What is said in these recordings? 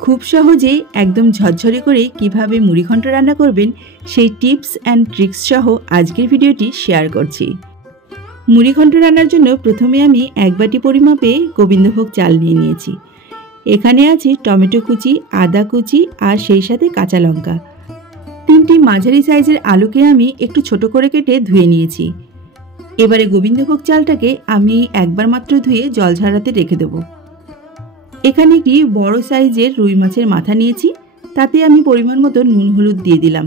খুব সহজে একদম ঝরঝরে করে কিভাবে মুড়িঘণ্ট রান্না করবেন সেই টিপস অ্যান্ড ট্রিক্স সহ আজকের ভিডিওটি শেয়ার করছি। মুড়িঘণ্ট রান্নার জন্য প্রথমে আমি 1 বাটি পরিমাপে গোবিন্দভোগ চাল নিয়ে নিয়েছি। এখানে আছে টমেটো কুচি, আদা কুচি আর সেই সাথে কাঁচা লঙ্কা। 3টি মাঝারি সাইজের আলুকে আমি একটু ছোট করে কেটে ধুয়ে নিয়েছি। এবারে গোবিন্দভোগ চালটাকে আমি একবার মাত্র ধুয়ে জল ঝরাতে রেখে দেব। এখানে একটি বড় সাইজের রুই মাছের মাথা নিয়েছি, তাতে আমি পরিমাণ মতো নুন হলুদ দিয়ে দিলাম।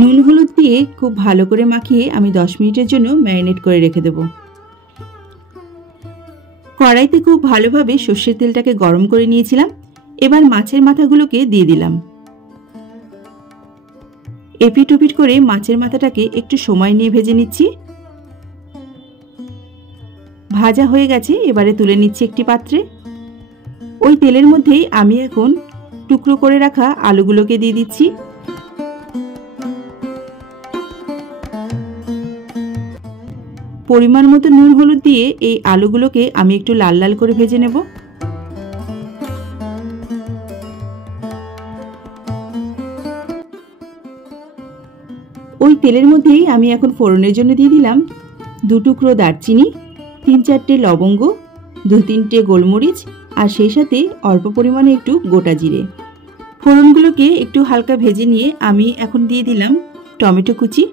নুন হলুদ দিয়ে খুব ভালো করে মাখিয়ে আমি 10 মিনিটের জন্য ম্যারিনেট করে রেখে দেব। কড়াইতে খুব ভালোভাবে সর্ষের তেলটাকে গরম করে নিয়েছিলাম। এবার মাছের মাথাগুলোকে দিয়ে দিলাম। এপিট ওপিট করে মাছের মাথাটাকে একটু সময় নিয়ে ভেজে নিচ্ছি। ভাজা হয়ে গেছে, এবারে তুলে নিচ্ছি একটি পাত্রে। ওই তেলের মধ্যেই আমি এখন টুকরো করে রাখা আলুগুলোকে দিয়ে দিচ্ছি। পরিমাণ মতো নুন হলুদ দিয়ে এই আলুগুলোকে আমি একটু লাল লাল করে ভেজে নেব। ওই তেলের মধ্যেই আমি এখন ফোড়নের জন্য দিয়ে দিলাম 2 টুকরো দারচিনি, 3-4টে লবঙ্গ, 2-3টে গোলমরিচ আর সেই সাথে অল্প পরিমাণে একটু গোটা জিরে। ফোড়নগুলোকে একটু হালকা ভেজে নিয়ে আমি এখন দিয়ে দিলাম টমেটো কুচি।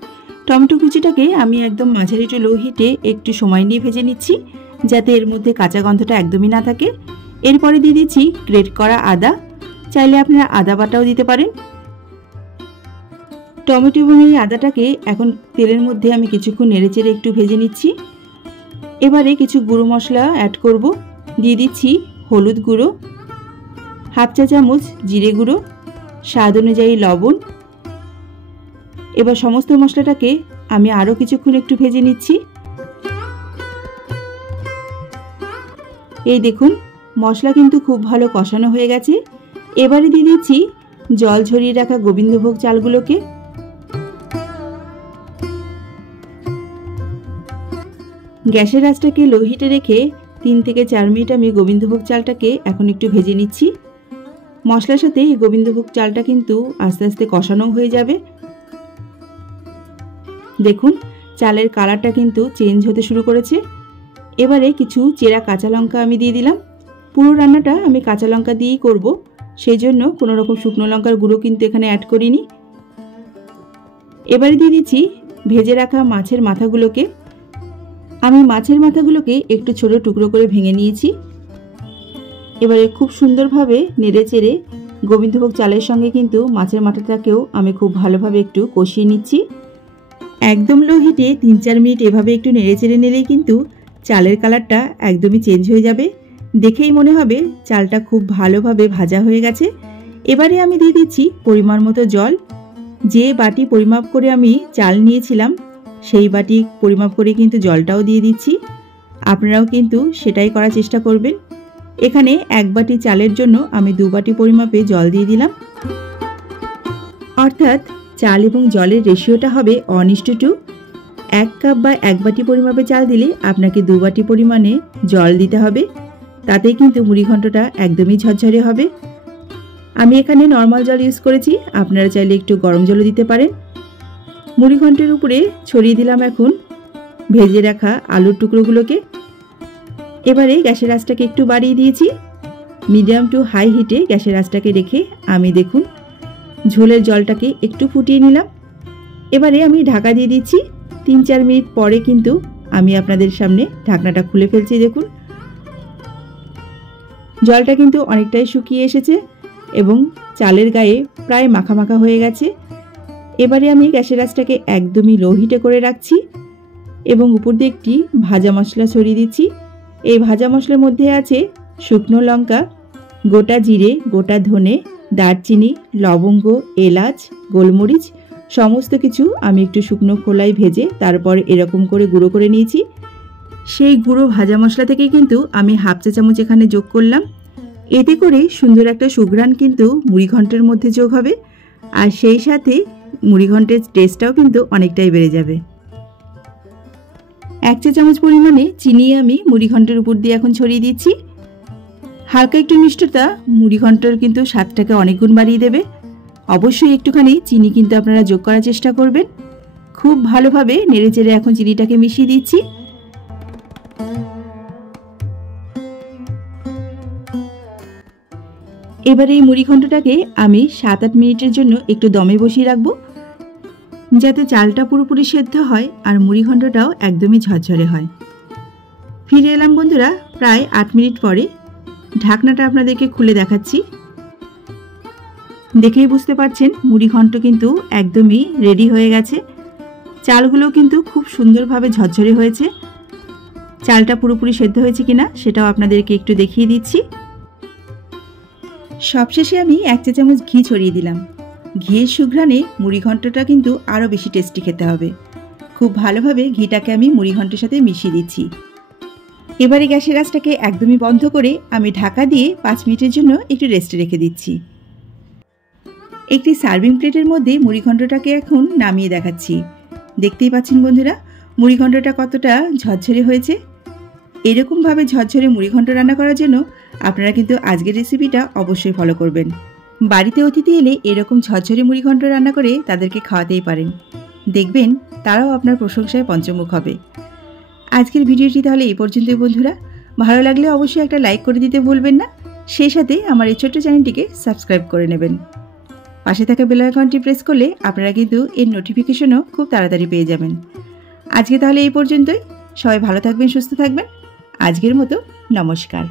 টমেটো কুচিটাকে আমি একদম মাঝারি টু লো হিটে একটু সময় নিয়ে ভেজে নিচ্ছি, যাতে এর মধ্যে কাঁচা গন্ধটা একদমই না থাকে। এরপরে দিয়ে দিচ্ছি গ্রেট করা আদা, চাইলে আপনারা আদা বাটাও দিতে পারেন। টমেটো এবং এই আদাটাকে এখন তেলের মধ্যে আমি কিছুক্ষণ নেড়েচেড়ে একটু ভেজে নিচ্ছি। এবারে কিছু গুঁড়ো মশলা অ্যাড করব। দিয়ে দিচ্ছি হলুদ গুঁড়ো, 1/2 চা চামচ জিরে গুঁড়ো, স্বাদ অনুযায়ী লবণ। এবার সমস্ত মশলাটাকে আমি আরও কিছুক্ষণ একটু ভেজে নিচ্ছি। এই দেখুন, মশলা কিন্তু খুব ভালো কষানো হয়ে গেছে। এবারে দিয়ে দিচ্ছি জল ঝরিয়ে রাখা গোবিন্দভোগ চালগুলোকে। গ্যাসের আঁচটাকে লো হিটে রেখে 3 থেকে 4 মিনিট আমি গোবিন্দভোগ চালটাকে এখন একটু ভেজে নিচ্ছি। মশলার সাথে এই গোবিন্দভোগ চালটা কিন্তু আস্তে আস্তে কষানো হয়ে যাবে। দেখুন, চালের কালারটা কিন্তু চেঞ্জ হতে শুরু করেছে। এবারে কিছু চেরা কাঁচা লঙ্কা আমি দিয়ে দিলাম। পুরো রান্নাটা আমি কাঁচা লঙ্কা দিয়েই করব, সেই জন্য কোনো রকম শুকনো লঙ্কার গুঁড়ো কিন্তু এখানে অ্যাড করিনি। এবারে দিয়ে দিচ্ছি ভেজে রাখা মাছের মাথাগুলোকে। আমি মাছের মাথাগুলোকে একটু ছোট টুকরো করে ভেঙে নিয়েছি। এবারে খুব সুন্দরভাবে নেড়েচেড়ে গোবিন্দভোগ চালের সঙ্গে কিন্তু মাছের মাথাটাকেও আমি খুব ভালোভাবে একটু কষিয়ে নিচ্ছি। একদম লো হিটে 3-4 মিনিট এভাবে একটু নেড়েচেড়ে নিলেই কিন্তু চালের কালারটা একদমই চেঞ্জ হয়ে যাবে। দেখেই মনে হবে চালটা খুব ভালোভাবে ভাজা হয়ে গেছে। এবারে আমি দিয়ে দিচ্ছি পরিমাণ মতো জল। যে বাটি পরিমাপ করে আমি চাল নিয়েছিলাম সেই বাটি পরিমাপ করে কিন্তু জলটাও দিয়ে দিচ্ছি। আপনারাও কিন্তু সেটাই করার চেষ্টা করবেন। এখানে 1 বাটি চালের জন্য আমি 2 বাটি পরিমাপে জল দিয়ে দিলাম। অর্থাৎ চাল এবং জলের রেশিওটা হবে 1:2। 1 কাপ বা 1 বাটি পরিমাপে চাল দিলে আপনাকে 2 বাটি পরিমাণে জল দিতে হবে। তাতেই কিন্তু মুড়িঘণ্টটা একদমই ঝরঝরে হবে। আমি এখানে নর্মাল জল ইউজ করেছি, আপনারা চাইলে একটু গরম জলও দিতে পারেন। মুড়িঘণ্টের উপরে ছড়িয়ে দিলাম এখন ভেজে রাখা আলুর টুকরোগুলোকে। এবারে গ্যাসের আঁচটাকে একটু বাড়িয়ে দিয়েছি। মিডিয়াম টু হাই হিটে গ্যাসের আঁচটাকে রেখে আমি দেখুন ঝোলের জলটাকে একটু ফুটিয়ে নিলাম। এবারে আমি ঢাকা দিয়ে দিচ্ছি। 3-4 মিনিট পরে কিন্তু আমি আপনাদের সামনে ঢাকনাটা খুলে ফেলছি। দেখুন, জলটা কিন্তু অনেকটাই শুকিয়ে এসেছে এবং চালের গায়ে প্রায় মাখা মাখা হয়ে গেছে। এবারে আমি গ্যাসের আঁচটাকে একদমই লো হিটে করে রাখছি এবং উপর দিয়ে একটি ভাজা মশলা ছড়িয়ে দিচ্ছি। এই ভাজা মশলার মধ্যে আছে শুকনো লঙ্কা, গোটা জিরে, গোটা ধনে, দারচিনি, লবঙ্গ, এলাচ, গোলমরিচ সমস্ত কিছু আমি একটু শুকনো খোলায় ভেজে তারপর এরকম করে গুঁড়ো করে নিয়েছি। সেই গুঁড়ো ভাজা মশলা থেকে কিন্তু আমি 1/2 চা চামচ এখানে যোগ করলাম। এতে করে সুন্দর একটা সুঘ্রাণ কিন্তু মুড়িঘণ্টের মধ্যে যোগ হবে, আর সেই সাথে মুড়িঘণ্টের টেস্টটাও কিন্তু অনেকটাই বেড়ে যাবে। 1 চা চামচ পরিমাণে চিনি আমি মুড়িঘণ্টের উপর দিয়ে এখন ছড়িয়ে দিচ্ছি। হালকা একটু মিষ্টতা মুড়িঘণ্টর কিন্তু স্বাদটাকে অনেক গুণ বাড়িয়ে দেবে। অবশ্যই একটুখানি চিনি কিন্তু আপনারা যোগ করার চেষ্টা করবেন। খুব ভালোভাবে নেড়েচেড়ে এখন চিনিটাকে মিশিয়ে দিচ্ছি। এবারে এই মুড়িঘণ্টটাকে আমি 7-8 মিনিটের জন্য একটু দমে বসিয়ে রাখবো, যাতে চালটা পুরোপুরি সেদ্ধ হয় আর মুড়িঘণ্টটাও একদমই ঝরঝরে হয়। ফিরে এলাম বন্ধুরা প্রায় 8 মিনিট পরে। ঢাকনাটা আপনাদেরকে খুলে দেখাচ্ছি। দেখেই বুঝতে পারছেন মুড়িঘণ্ট কিন্তু একদমই রেডি হয়ে গেছে। চালগুলো কিন্তু খুব সুন্দরভাবে ঝরঝরে হয়েছে। চালটা পুরোপুরি সেদ্ধ হয়েছে কিনা সেটাও আপনাদেরকে একটু দেখিয়ে দিচ্ছি। সবশেষে আমি 1 চা চামচ ঘি ছড়িয়ে দিলাম। ঘিয়ের সুঘ্রাণে মুড়িঘণ্টটা কিন্তু আরও বেশি টেস্টি খেতে হবে। খুব ভালোভাবে ঘিটাকে আমি মুড়িঘণ্টের সাথে মিশিয়ে দিচ্ছি। এবারে গ্যাসের আঁচটাকে একদমই বন্ধ করে আমি ঢাকা দিয়ে 5 মিনিটের জন্য একটু রেস্টে রেখে দিচ্ছি। একটি সার্ভিং প্লেটের মধ্যে মুড়িঘণ্টটাকে এখন নামিয়ে দেখাচ্ছি। দেখতেই পাচ্ছেন বন্ধুরা মুড়িঘণ্টটা কতটা ঝরঝরে হয়েছে। এরকমভাবে ঝরঝরে মুড়িঘণ্ট রান্না করার জন্য আপনারা কিন্তু আজকের রেসিপিটা অবশ্যই ফলো করবেন। বাড়িতে অতিথি এলে এরকম ঝরঝরে মুড়িঘণ্ট রান্না করে তাদেরকে খাওয়াতেই পারেন। দেখবেন তারাও আপনার প্রশংসায় পঞ্চমুখ হবে। আজকের ভিডিওটি তাহলে এই পর্যন্তই বন্ধুরা। ভালো লাগলে অবশ্যই একটা লাইক করে দিতে ভুলবেন না। সেই সাথে আমার এই ছোট্ট চ্যানেলটিকে সাবস্ক্রাইব করে নেবেন। পাশে থাকা বেল আইকনটি প্রেস করলে আপনারা কিন্তু এর নোটিফিকেশনও খুব তাড়াতাড়ি পেয়ে যাবেন। আজকে তাহলে এই পর্যন্তই। সবাই ভালো থাকবেন, সুস্থ থাকবেন। আজকের মতো নমস্কার।